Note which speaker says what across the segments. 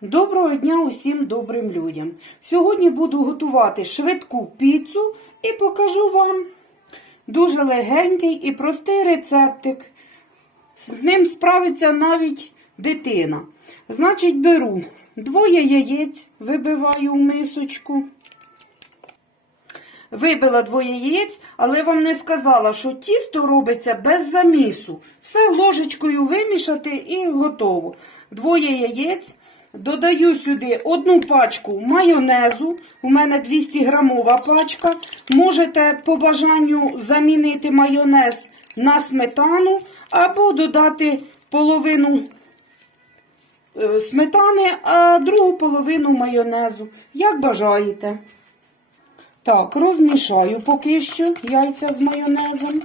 Speaker 1: Доброго дня усім добрим людям. Сьогодні буду готувати швидку піцу і покажу вам дуже легенький і простий рецептик. З ним справиться навіть дитина. Значить, беру двоє яєць, вибиваю в мисочку. Вибила двоє яєць, але вам не сказала, що тісто робиться без замісу. Все ложечкою вимішати і готово. Двоє яєць. Додаю сюди одну пачку майонезу. У мене 200 грамова пачка. Можете по бажанню замінити майонез на сметану або додати половину е, сметани, а другу половину майонезу. Як бажаєте. Так, розмішаю поки що яйця з майонезом.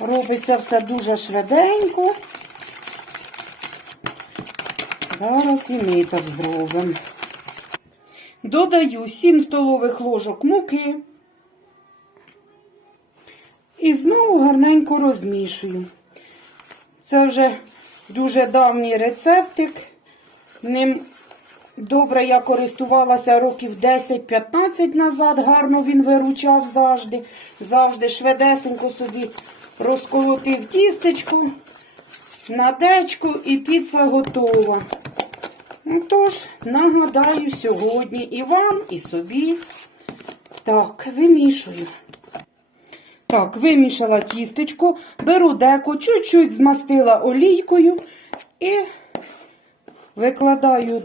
Speaker 1: Робиться все дуже швиденько. Зараз і ми так зробимо. Додаю 7 столових ложок муки. І знову гарненько розмішую. Це вже дуже давній рецептик. Ним добре я користувалася років 10-15 назад. Гарно він виручав завжди. Завжди швидесенько собі розколотив тістечко на дечку і піца готова. Ну, Тож, нагадаю сьогодні і вам, і собі. Так, вимішую. Так, вимішала тістечко, беру деко, чуть-чуть змастила олійкою і викладаю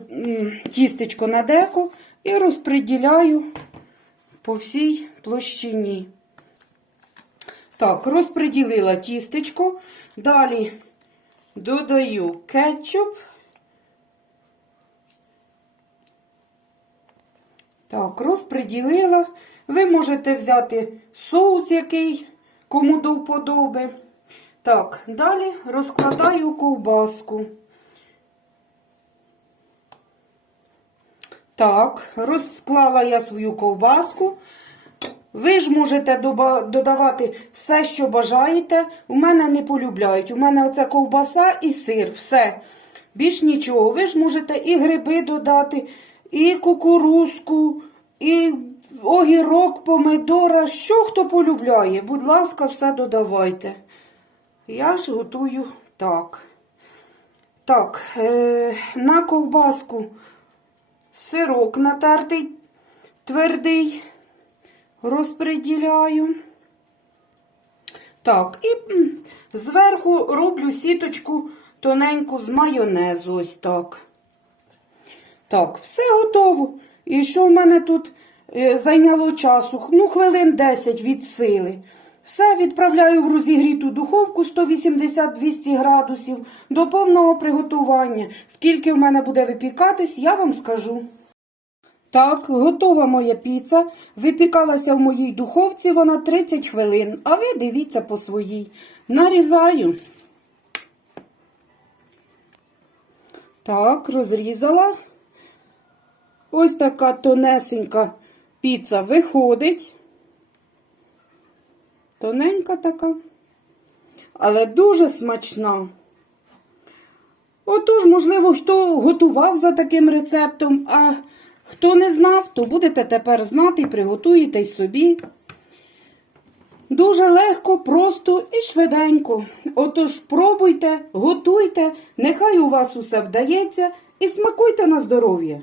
Speaker 1: тістечко на деко і розподіляю по всій площині. Так, розподілила тістечко. Далі додаю кетчуп. Так, розподілила. Ви можете взяти соус, який кому до вподоби. Так, далі розкладаю ковбаску. Так, розклала я свою ковбаску. Ви ж можете додавати все, що бажаєте. У мене не полюбляють. У мене оце ковбаса і сир. Все. Більш нічого. Ви ж можете і гриби додати, і кукурузку, і огірок, помидора. Що хто полюбляє. Будь ласка, все додавайте. Я ж готую так. Так, е- на ковбаску сирок натертий, твердий розподіляю. Так, і зверху роблю сіточку тоненьку з майонезу. Ось так. Так, все готово. І що в мене тут е, зайняло часу? Ну, хвилин 10 від сили. Все відправляю в розігріту духовку 180-200 градусів до повного приготування. Скільки в мене буде випікатись, я вам скажу. Так, готова моя піца. Випікалася в моїй духовці вона 30 хвилин, а ви дивіться по своїй. Нарізаю. Так, розрізала. Ось така тонесенька піца виходить. Тоненька така, але дуже смачна. Отож, можливо, хто готував за таким рецептом, а хто не знав, то будете тепер знати і приготуєте й собі. Дуже легко, просто і швиденько. Отож, пробуйте, готуйте, нехай у вас усе вдається і смакуйте на здоров'я.